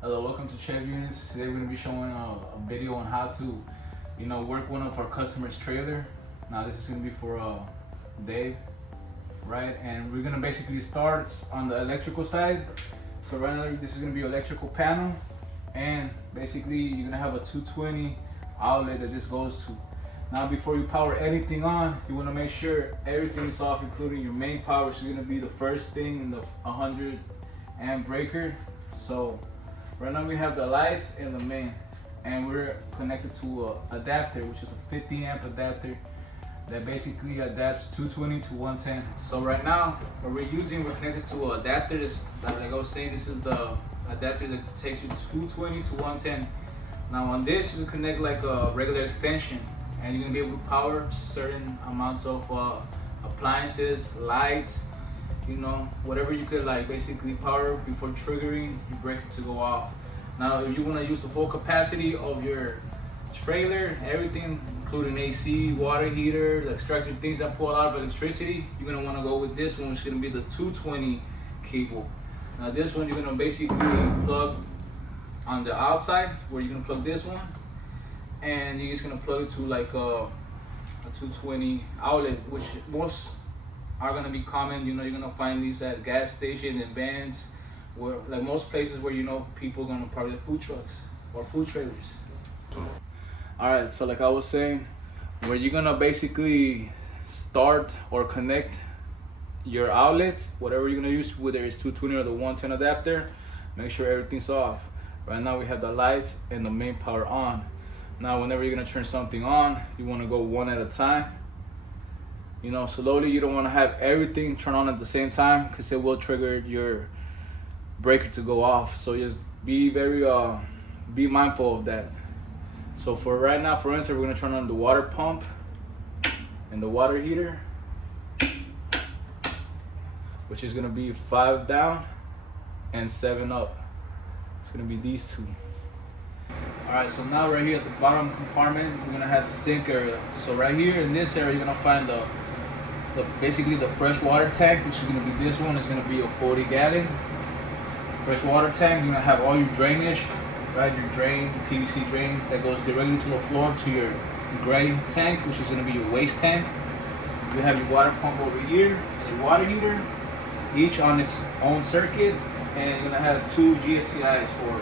Hello, welcome to Chev Units. Today we're going to be showing a video on how to, work one of our customers' trailer. Now this is going to be for Dave, right? And we're going to basically start on the electrical side. So right now this is going to be electrical panel, and basically you're going to have a 220 outlet that this goes to. Now before you power anything on, you want to make sure everything is off, including your main power, which is going to be the first thing in the 100 amp breaker. So right now we have the lights and the main, and we're connected to a adapter, which is a 50 amp adapter that basically adapts 220 to 110. So right now what we're connected to an adapter. Like I was saying, this is the adapter that takes you 220 to 110. Now on this you connect like a regular extension, and you're gonna be able to power certain amounts of appliances, lights, whatever you could like basically power before triggering your breaker to go off. Now if you want to use the full capacity of your trailer, everything including AC, water heater, the extractor, things that pull a lot of electricity, you're going to want to go with this one, which is going to be the 220 cable. Now this one you're going to basically plug on the outside, where you're going to plug this one, and you're just going to plug it to like a 220 outlet, which most are gonna be common. You're gonna find these at gas stations and vans, where like most places where people are gonna park their food trucks or food trailers. All right, so like I was saying, where you're gonna basically start or connect your outlet, whatever you're gonna use, whether it's 220 or the 110 adapter, make sure everything's off. Right now we have the light and the main power on. Now whenever you're gonna turn something on, you wanna go one at a time. Slowly. You don't want to have everything turn on at the same time, because it will trigger your breaker to go off. So just be be mindful of that. So for right now, for instance, we're gonna turn on the water pump and the water heater, which is gonna be 5 down and 7 up. It's gonna be these two. All right, so now right here at the bottom compartment, we're gonna have the sink area. So right here in this area, you're gonna find basically the fresh water tank, which is gonna be this one. It's gonna be a 40-gallon fresh water tank. You're gonna have all your drainage, right? Your drain, PVC drain that goes directly to the floor to your gray tank, which is gonna be your waste tank. You have your water pump over here and your water heater, each on its own circuit, and you're gonna have 2 GFCIs for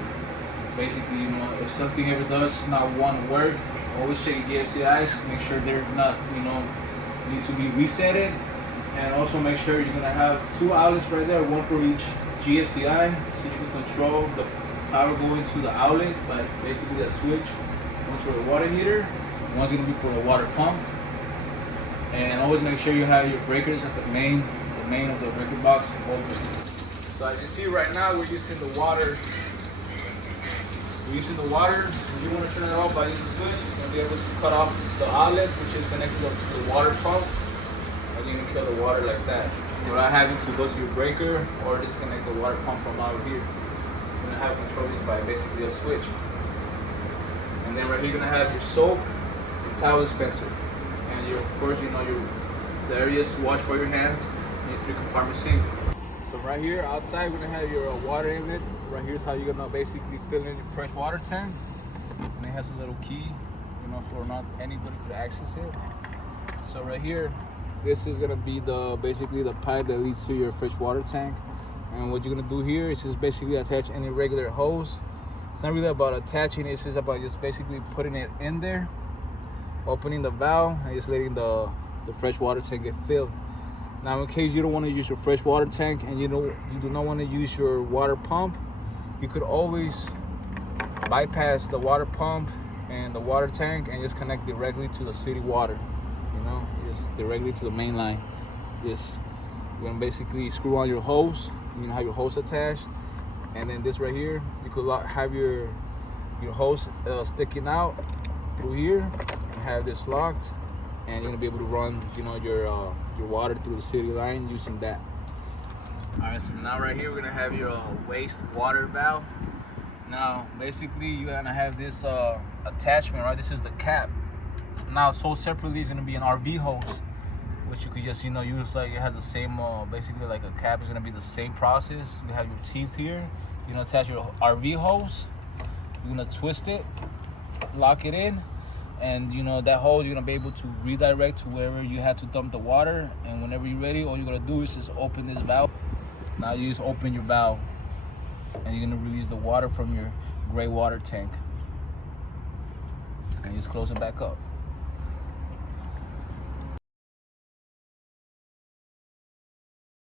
basically, if something ever does not want to work, always check your GFCIs, make sure they're not, need to be resetted. And also make sure you're gonna have 2 outlets right there, one for each GFCI, so you can control the power going to the outlet by basically that switch. One's for the water heater, one's gonna be for the water pump. And always make sure you have your breakers at the main of the breaker box open. So as you see right now, we're using the water. When you want to turn it off by using the switch, you'll be able to cut off the outlet, which is connected up to the water pump, and you can kill the water like that without having to go to your breaker or disconnect the water pump from out here. You're gonna have control these by basically a switch. And then right here, you're gonna have your soap and towel dispenser, and of course, the areas to wash for your hands, and your 3-compartment sink. So right here outside, we're gonna have your water inlet. Right here's how you're gonna basically fill in your fresh water tank, and it has a little key, for not anybody could access it. So right here, this is gonna be basically the pipe that leads to your fresh water tank. And what you're gonna do here is just basically attach any regular hose. It's not really about attaching it, it's just about just basically putting it in there, opening the valve, and just letting the fresh water tank get filled. Now, in case you don't want to use your fresh water tank and you do not want to use your water pump, you could always bypass the water pump and the water tank and just connect directly to the city water. Just directly to the main line. You're gonna basically screw on your hose. You're gonna have your hose attached, and then this right here, you could have your hose sticking out through here and have this locked, and you're gonna be able to run your water through the city line using that. All right, so now right here we're gonna have your waste water valve. Now basically you're gonna have this attachment, right? This is the cap. Now sold separately is gonna be an RV hose, which you could just use, like it has the same basically like a cap is gonna be the same process. You have your teeth here, You're gonna attach your RV hose. You're gonna twist it, lock it in, and that hose you're gonna be able to redirect to wherever you had to dump the water. And whenever you're ready, all you're gonna do is just open this valve. Now you just open your valve, and you're gonna release the water from your gray water tank, and you just close it back up.